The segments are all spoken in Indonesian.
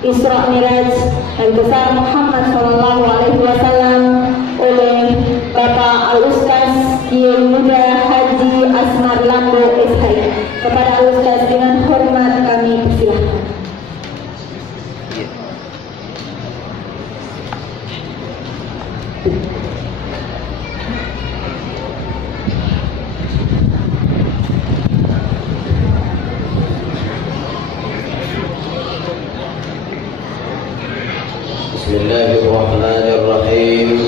Isra Miraj Nabi besar Muhammad Sallallahu Alaihi Wasallam oleh Bapak Al-Ustaz Kiai Muda Haji Asmar Lambo SHI. Kepada Al-Ustaz dengan hormat kami persilahkan. Bismillahirrahmanirrahim.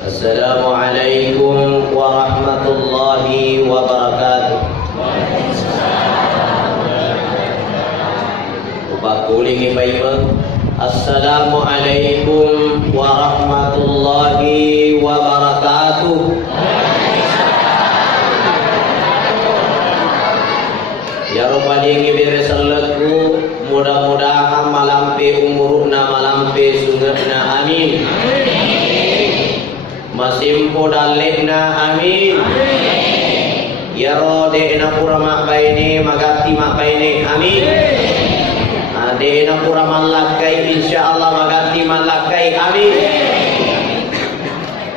Assalamualaikum warahmatullahi wabarakatuh. Upakuling ibaimah. Assalamualaikum warahmatullahi wabarakatuh. Ya Rabbani ngibir sallatku mudah-mudahan malampe umurna malampe sungatna amin. Masimpo dalekna amin. Ya rode na pura mak baine magati mak baine amin. Ade na pura malakai insyaallah magati malakai amin.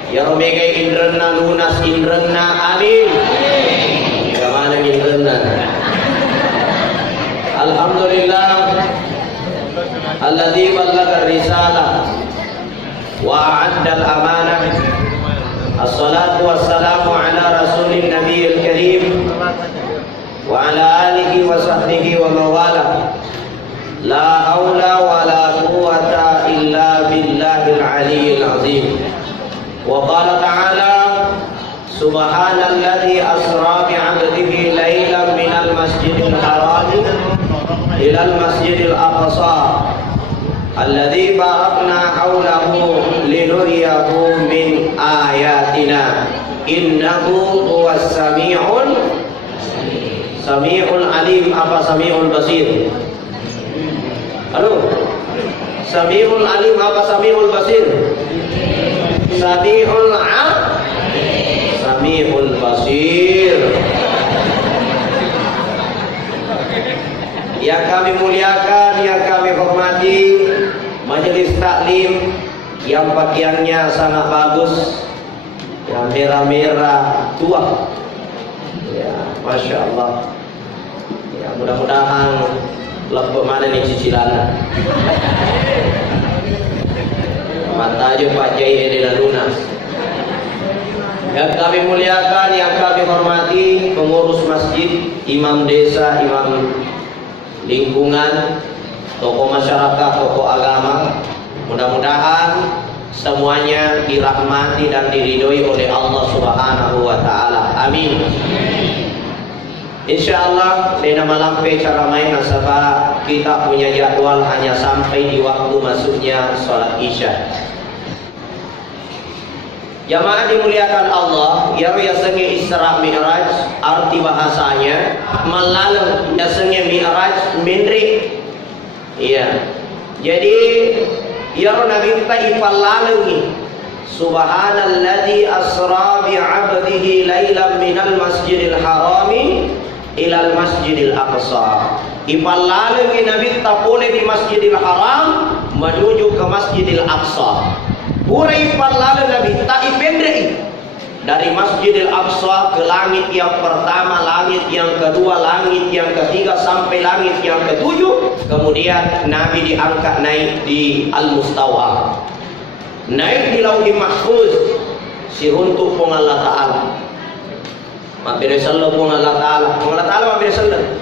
Ya romega indrena lunas indrena amin. Kamana indrena. Alhamdulillah alladzi ballagha risalah wa a'adda al-amanah. Assalatu wassalamu ala rasulin nabiyil karim wa ala alihi wa sahbihi wa mawala. La haula wa la quwwata illa billahil aliyyil azim. Wa qala ta'ala subhanalladzi asra bi 'abdihi lailan minal masjidil haram ila al-masjidil aqsa alladzi barakna hawlahu linuriyahu min ayatina innahu huwas sami'ul alim. Apa sami'ul basir? Halo, sami'ul alim apa sami'ul basir? Sami'ul basir. Yang kami muliakan, yang kami hormati, majelis taklim yang pakaiannya sangat bagus, yang merah-merah tua, ya, masya Allah. Ya, mudah-mudahan lebih mana nih cicilan. Mata aja Pak Jai Edina Lunas. Yang kami muliakan, yang kami hormati, pengurus masjid, imam desa, imam lingkungan, tokoh masyarakat, tokoh agama, mudah-mudahan semuanya dirahmati dan diridhoi oleh Allah Subhanahu wa taala. Amin. Insyaallah lena malampe cara main nasabah kita punya jadwal hanya sampai di waktu masuknya salat Isya. Jamaah dimuliakan Allah, ya senge Isra Mi'raj, arti bahasanya melalui ya senge Mi'raj mindri. Iya. Jadi ya Nabi kita ifalalui subhanalladzi asra bi 'abdihi lailan minal masjidil harami ilal masjidil aqsa. Ifalalui Nabi kita boleh di Masjidil Haram menuju ke Masjidil Aqsa. Urai parlala Nabi tak ipendrei dari Masjidil Aqsa ke langit yang pertama, langit yang kedua, langit yang ketiga sampai langit yang ketujuh. Kemudian Nabi diangkat naik di Al-Mustawa, naik di Lauhul Mahfuz, si untuk pun Allah Taala. Mabir sallallahu pun Allah Taala, pun Allah Taala mabir sallallahu.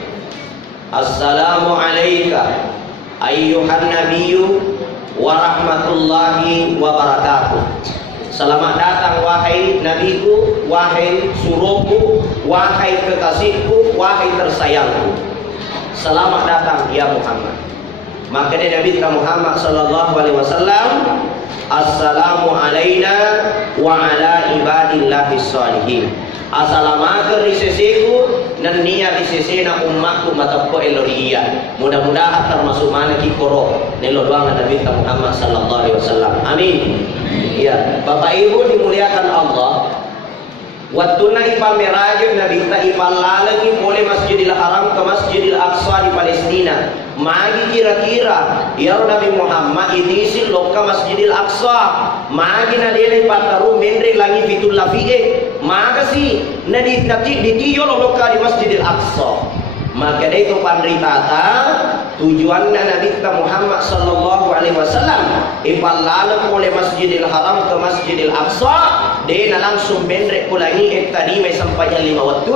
Assalamu alayka ayyuhan nabiyyu wa rahmatullahi wa barakatuh. Selamat datang wahai nabiku, wahai suruhku, wahai kekasihku, wahai tersayangku. Selamat datang ya Muhammad. Maka Nabi Muhammad sallallahu alaihi wasallam, assalamu alaina wa ala ibadillahis salihin. Assalamualaikum risesiku dan niat risesena umatku matapko eloria. Mudah-mudahan termasuk mana kikoro nelodoang Nabi Muhammad sallallahu alaihi wasallam. Amin. Ya, Bapak Ibu dimuliakan Allah. Waktu ipal merajut Nabi kita ipal lagi boleh Masjidil Haram ke Masjidil Aqsa di Palestina. magi kira-kira ya Nabi Muhammad itisil loka Masjidil Aqsa magi na dele pataru mendre langi fitul lafi'e maka si na ditiyo loka di Masjidil Aqsa maka itu pandritata tujuannya Nabi kita Muhammad sallallahu alaihi wasallam ipalala oleh Masjidil Haram ke Masjidil Aqsa dia langsung mendre kulangi tadi mai sampai 5 waktu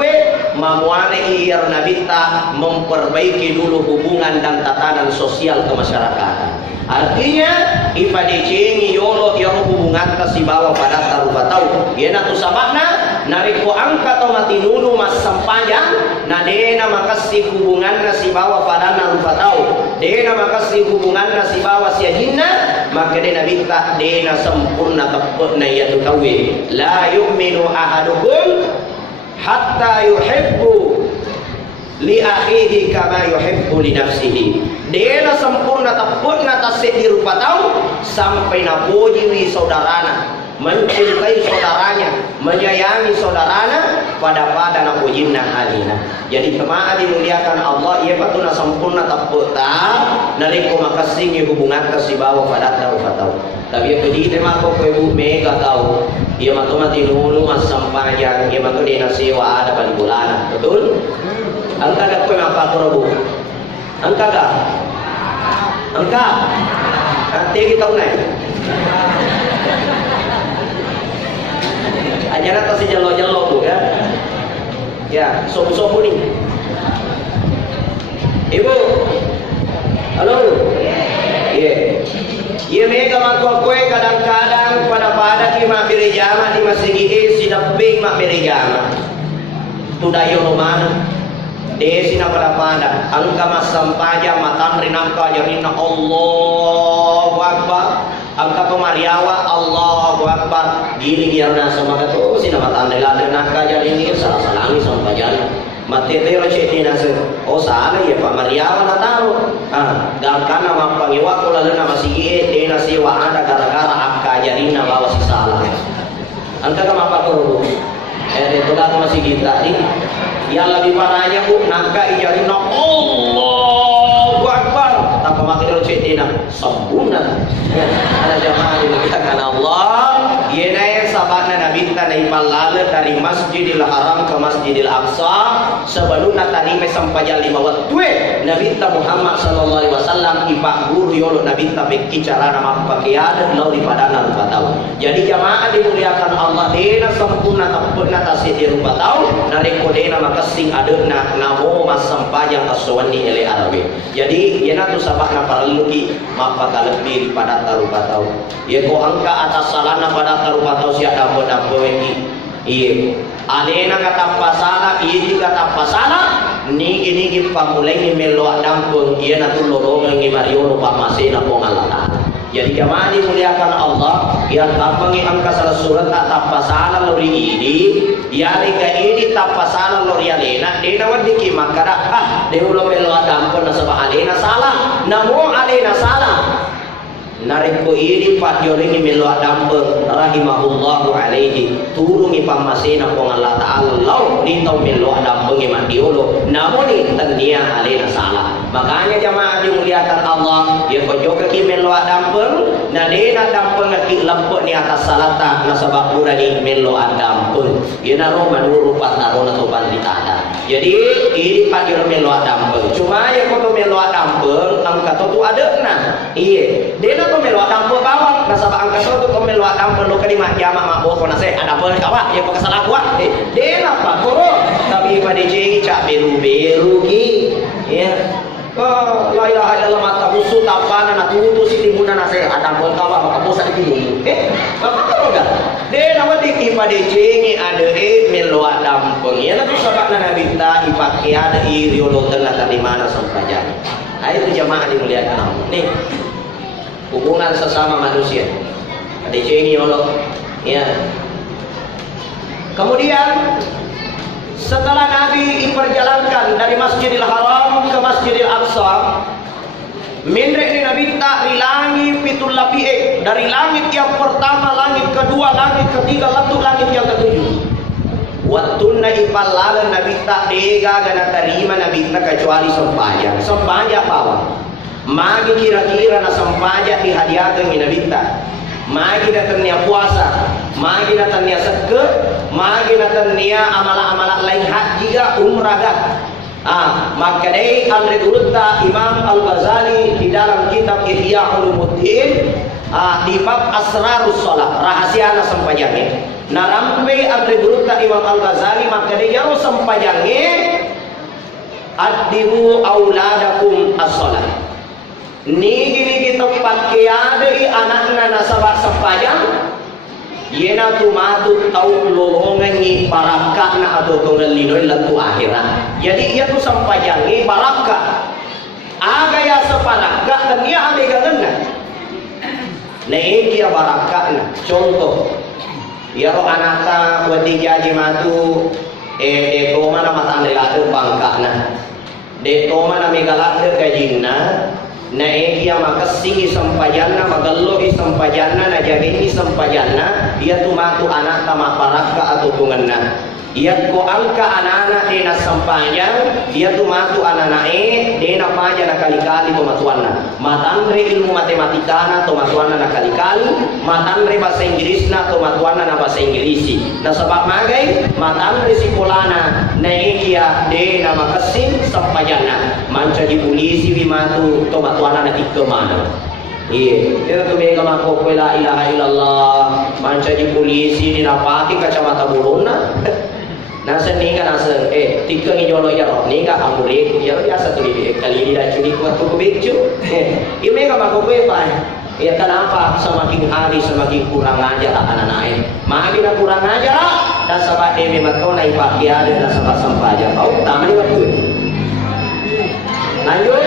mamuane iyar Nabi ta memperbaiki dulu hubungan dan tatanan sosial kemasyarakatan. Artinya ipadecengi yolo yang hubungan ta si bawa pada tarubatau yena tu sabakna nariko angka to matinunu mas sampayang na dena makasih hubungan na si bawa pada narubatau dena makasih hubungan na si bawa si jinna maka dena binta dena sempurna tepukna ya tukawe la yu'minu ahadukum hatta yuhibbu li akhihi kama yuhibbu li nafsihi dena sempurna tepukna tasik di rupa tahu sampai napuji wi saudarana mencintai saudaranya menyayangi saudarana pada napujinna halina jadi kemaha dimuliakan Allah ia patuna sempurna tepukta nariko makasingi hubungan kasih bawa pada tahu tapi yang kedua tema ko ibu mega tahu ia matuma tinulu mas sampayang ia matu dina siwa ada pada bulan betul angka ada ko apa torobu angka ga angka nanti kita naik ajaran tas jelo-jelo bu ya ya sobu-sobu nih ibu halo iya mega makwa kue kadang-kadang pada ki mak birejama di masjid si dabbing mak birejama tudayo romana desi na pada angka mas sampaja matan rinangka jarina Allahu Akbar angka pemariawa Allahu Akbar gini giarna sama kata sina matan lelada nangka jarini salah-salangi sampajan mati tero cetina se salah ya pemariawa na tahu gangkana mapangiwa kula lena masih dena siwa ada gara-gara angka jarina bawa si salah angka ka mapaturu itu kan masih kita nih yang lebih parahnya bu nangka ijarina Allahu Akbar tanpa makin cetina sempurna ada jamaah dimuliakan Allah yena yang sabana Nabi tanai palala dari Masjidil Haram ke Masjidil Aqsa sebelumnya tadi sampai 5 waktu Nabi Muhammad sallallahu alaihi wasallam ipak guru yolo Nabi tapi cara nama pakaian lau di padana rupa tahu jadi jamaah dimuliakan Allah dena sempurna tapurna tasih di rupa tahu nariko dena makasing adena namo mas sampayang aswani ele arabi jadi yena tu sabana parluki mapaka lebih pada tarupa tahu ya ko angka atas salana pada tarupa tahu sia dampo-dampo ini iya alena kata pasala iya kata pasala nigi pamulai melo dampung iya natu lorong ngi mario rupa masina pongalala jadi jamaah dimuliakan Allah yang tapangi angka salah surat tak pasala lori ini ya lika ini tak pasala lori alena dena wadiki makara deulo melo dampung nasabah alena salah namo alena salah nariko ini pak yoringi melo dampung rahimahullahu alaihi turungi pamasina pong Allah ta'ala lau nitau melo dampungi mandiolo namun ni tania alena salah makanya jamaah dimuliakan Allah ya kojoka ki melo dampung na dena dampung ki lampuk ni atas salata nasabak urani melo dampung ya naro manuru pataro na sopan ditada jadi ini pak yoringi melo dampung cuma ya koto melo dampung angka tu ada na iya dena to melo dampo bawang nasaba angka to melo dampo lo kalima jama mak boko na se ada pun kawa ya pakasalah kuat dena pak koro tapi pada jengi cak beru ki ya la ilaha illallah mata musuh tapana na tutu si timbuna na se ada pun kawa mak bosa di timbun apa koro ga dena wadi ki pada jengi ada melo dampo ya na tu sabak na nabi ta ipake ada iriolo tengah tadi mana sampajan itu jamaah dimuliakan Allah nih hubungan sesama manusia ada cengi Allah ya kemudian setelah Nabi diperjalankan dari Masjidil Haram ke Masjidil Aqsa mindrek ni Nabi tak rilangi pitul lapi'e dari langit yang pertama langit kedua langit ketiga lalu langit yang ketujuh Wattuna ipalalan nabi tak dega gana terima nabi tak kecuali sempaja. Sempaja apa? Magi kira-kira na sempaja dihadiahkan nabi tak. Magi datang nia puasa, magi datang nia seke, magi datang nia amala-amala lain haji ga umrah ga. Maka dari al-Ridurutta Imam Al-Ghazali di dalam kitab Ihya Ulumuddin di bab Asrarus Shalah, rahasia na sampajangnya. Narampe al-Ridurutta Imam Al-Ghazali maka dia harus sampajangnya addibu auladakum as-shalah. Nigi tempat kiadai anakna nasabak sampajang yena tumatu tau lolongangi barakahna atau tongelinoy latu akhirat. Jadi ia tu sampajangi barakah agaya separakah dan ia ambil gangenna dia barakahna. Contoh ya ro anaka wati jaji matu de toma na matandre latu bangkahna de toma na megalatu kajinna na dia maka singi sampajanna magallohi sampajanna na jagini sampajanna dia tumatu anak tama paraka atau tunganna ia ko angka anak-anak dena sampajan dia tumatu anak-anak dena paja na kali-kali tumatuanna matandre ilmu matematika na tumatuanna na kali-kali matandre bahasa Inggris na tumatuanna na bahasa Inggris na sebab magai matandre sikolana na dia dena makasin sampajanna manca di polisi wimatu tumatuanna na tikemana. Iya, itu mereka mengaku la ilaha illallah, manca di polisi dinapaki kacamata buluna. Nasa nika nasa tiga ni jolo ya roh nika amure ya biasa tu di kali ini dah curi kuat tu becu. Ini mereka mengaku apa? Ya kenapa semakin hari semakin kurang ajar anak-anak makin kurang ajar dan sebab dia memang kau naik pakaian dan sebab sampah aja kau taman ni waktu lanjut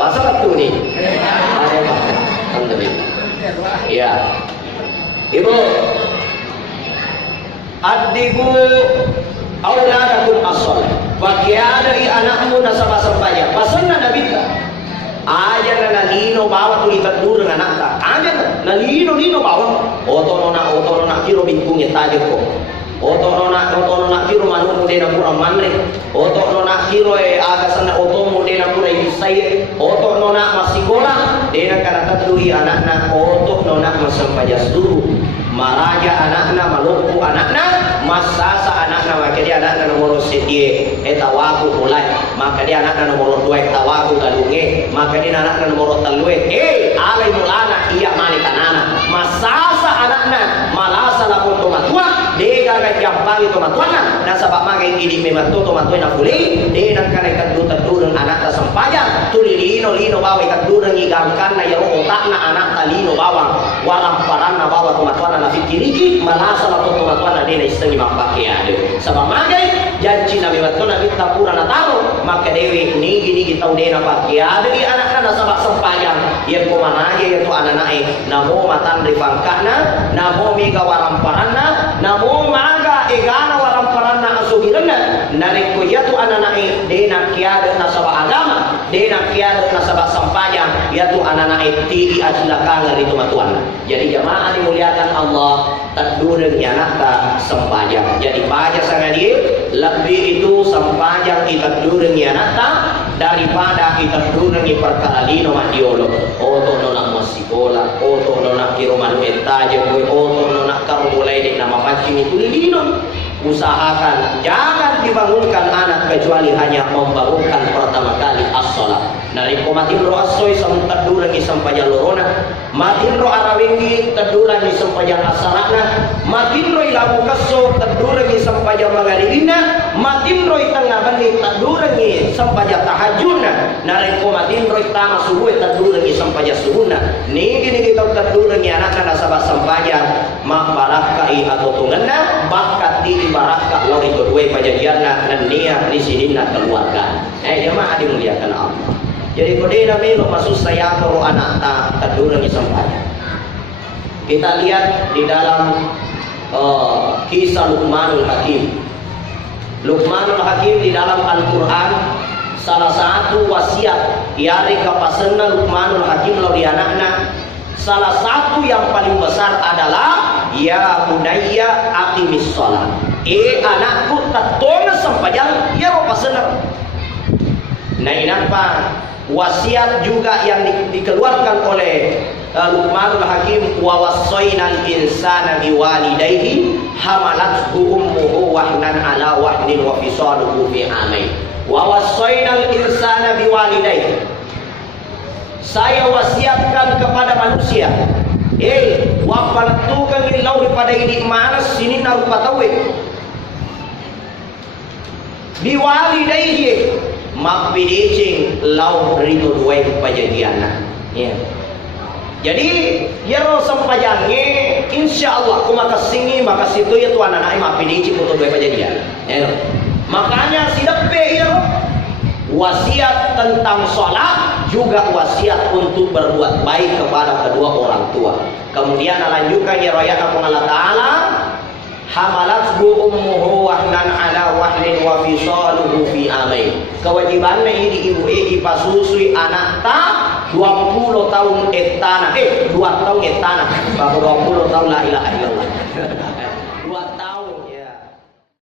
puasa waktu ni ada apa? Alhamdulillah ya ibu addibu auladakum as-shalah wakiadai anakmu nasabah sampahnya pasanna nabi aja na nalino bawa tulikat dulu dengan anak aja nalino bawa otono kiro bingkungnya taje ko otono kiro manu mudena pura manre otono kiro aga sana otomo mudena pura isai otono masih gola dena kana tatui anakna otono masampaja dulu maraja anakna malumpu anakna masasa anakna maka dia anakna nomor sedie etawaku mulai maka dia anakna nomor 2 etawaku galunge maka dia anakna nomor 3 alai mulana iya manikanana masasa anakna malasa lapun tomatua dega gajampang tomatuana na sabab magai ini memang tomatuana fulei dena kana ikan durang anakna sampaja tulilino bawa ikan durang igangkan na yaro otakna anakna lino bawang walang paranna bawa tomatuana fikiriki malasa la tomatuana dena isengi mapake ade sabab magai janji nabi watona minta pura na taro maka dewi nigi tau dena pake ade di anak-anak sabab sempayang yang komanaje yaitu anak-anak namo matandri bangkana namo miga waramparana namo maga egana waramparana asuhirana nariko yaitu anak-anak dena kiade na sabab agama dena kiade na sabab sempayang yaitu anak-anak tigi ajilakangan itu matuana. Jadi jamaah dimuliakan Allah takdureng yanata sempajang. Jadi pajak sangat dia lebih itu sempajang takdureng yanata daripada takdureng perkara lino madiolo. Oto nona masikola, oto nona kiroman etaje, oto nona kamu mulai di nama pancing itu lino. Usahakan jangan dibangunkan anak kecuali hanya membangunkan pertama kali as-shalah. Nariko matinro as-soy takdureng sampajang lorona, matinro arawengi takdureng sampajang asalakna, matinro ilamu kaso takdureng sampajang magaribina, matinro tengah bani takdureng sampajang tahajudna, nariko matinro tama subuh takdureng sampajang subuhna. Nigi takdureng anak-anak sabah sampajang mak barakai atau tunganna bakati barakah law itu dua pajajianna dan niat di sini nak keluarga. Jemaah dimuliakan Allah. Jadi kode nabi lo masuk saya kalau anak tak terdurang sampainya. Kita lihat di dalam kisah Luqmanul Hakim. Luqmanul Hakim di dalam Al-Quran salah satu wasiat yari kapasenna Luqmanul Hakim lo di anakna salah satu yang paling besar adalah ya bunayya aqimis shalah. Anakku tatong sampajan ya ro pasenar. Nah ini apa? Wasiat juga yang dikeluarkan oleh Luqmanul Hakim, wa wassaynal insana biwalidayhi hamalathu ummuhu wahnan ala wahnin wa fisaluhu fi amain. Wa wassaynal insana biwalidayhi. Saya wasiatkan kepada manusia. Wapalatukan ilau daripada ini mana sini narupa tawe. Biwalidayhi mapidicing lau rito duai pajadiana. Ya. Jadi ya ro sampajangnya insyaallah aku makasingi makasitu ya tuan anak mapidicing untuk duai pajadian. Ya. Makanya sidape ya ro wasiat tentang sholat juga wasiat untuk berbuat baik kepada kedua orang tua. Kemudian lanjutkan ya royana Allah Ta'ala, hamalathu ummuhu wahnan ala wahnin wa fisaluhu fi amain. Kewajibannya ini ibu ipasusui anak ta 20 tahun etana 2 tahun etana bahwa 20 tahun la ilaha illallah.